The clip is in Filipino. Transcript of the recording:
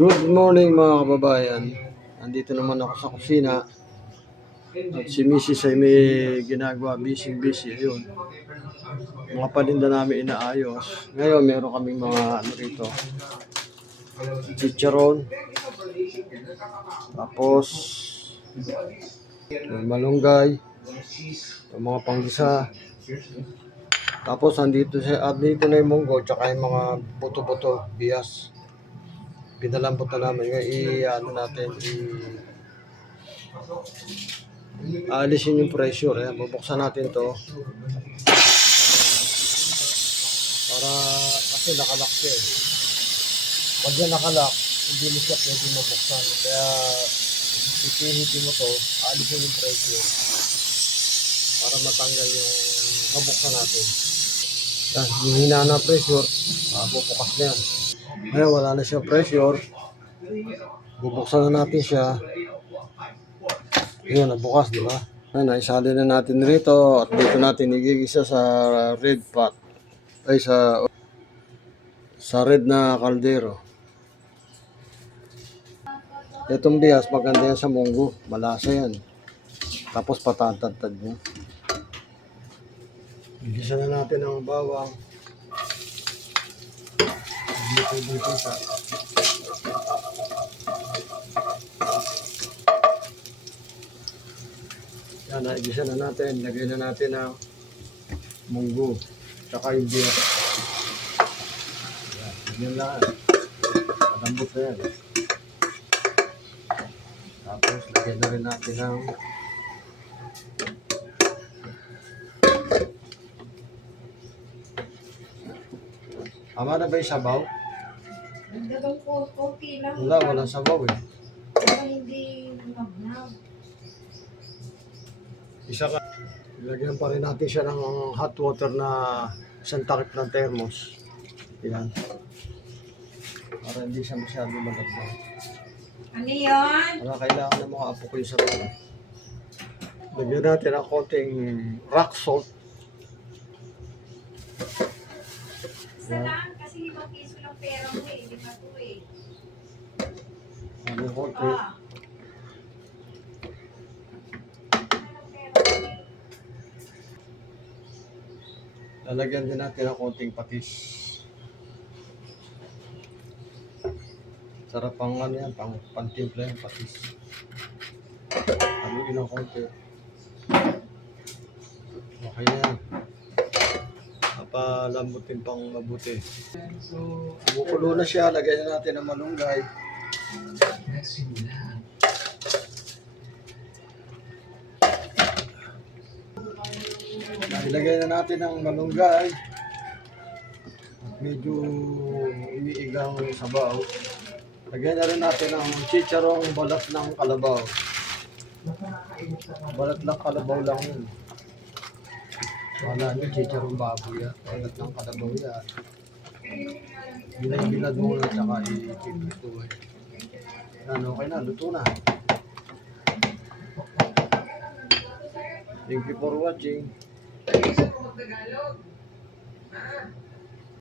Good morning mga kababayan. Andito naman ako sa kusina. At si Mrs. ay may ginagawa, busy. Ayun. Mga paninda namin inaayos. Ngayon meron kaming mga ano rito. Chicharon. Tapos may malunggay. Yung mga panggisa. Tapos andito na yung munggo tsaka yung mga buto-buto, bias. Pinalambot na namin. Ano natin, alisin yung pressure. Bubuksan natin to para kasi nakalak siya. Pag yan nakalak, hindi mo siya pwede mabuksan. Kaya ipihiti mo to, alisin yung pressure para matanggal yung mabuksan natin. Yan, hihina na pressure, bubukas na yan. Ngayon wala na siya pressure, bubuksan na natin siya. Yun, nabukas, di ba? Naisali na natin rito at dito natin igigisa sa red pot. Ay, sa red na kaldero. Itong bias, maganda yan sa munggo. Malasa yan. Tapos patantad niya. Igisa na natin ang bawang. Dito sa yan, igisa na natin. Lagay na natin ang munggo. Tsaka yung bias. Yan lang. Malambot na yan. Tapos, lagyan na rin natin ang tama na ba yung sabaw? Nagdagang konti lang. Walang sabaw eh. Para hindi mabnab. Isa ka. Ilagyan pa rin natin siya ng hot water na isang takip ng thermos. Yan. Para hindi siya masyado malagdag. Ano yun? Para kailangan ng mga apo ko yung sabaw. Lagyan natin ang konting rock salt. Isa lang kasi 5 piso lang pera mo eh. Di ba ito eh? Ano konti. Lalagyan din natin ang konting patis. Sarap pang ano yan, pantimpla yung patis. Haluin ng konti. Okay na yan. Papalambutin pang mabuti. Kumukulo na siya, lagyan na natin ng malunggay. Ilagay na natin ang malunggay. Medyo umiigang sabaw. Lagyan na rin natin ang chicharong balat ng kalabaw. Balat ng kalabaw lang yun. Wala nyo, chicharong baboy yan. Balat ng kalabaw yan. Bilad mo na tsaka i-chip ito eh. Yan, okay na, luto na. Thank you for watching.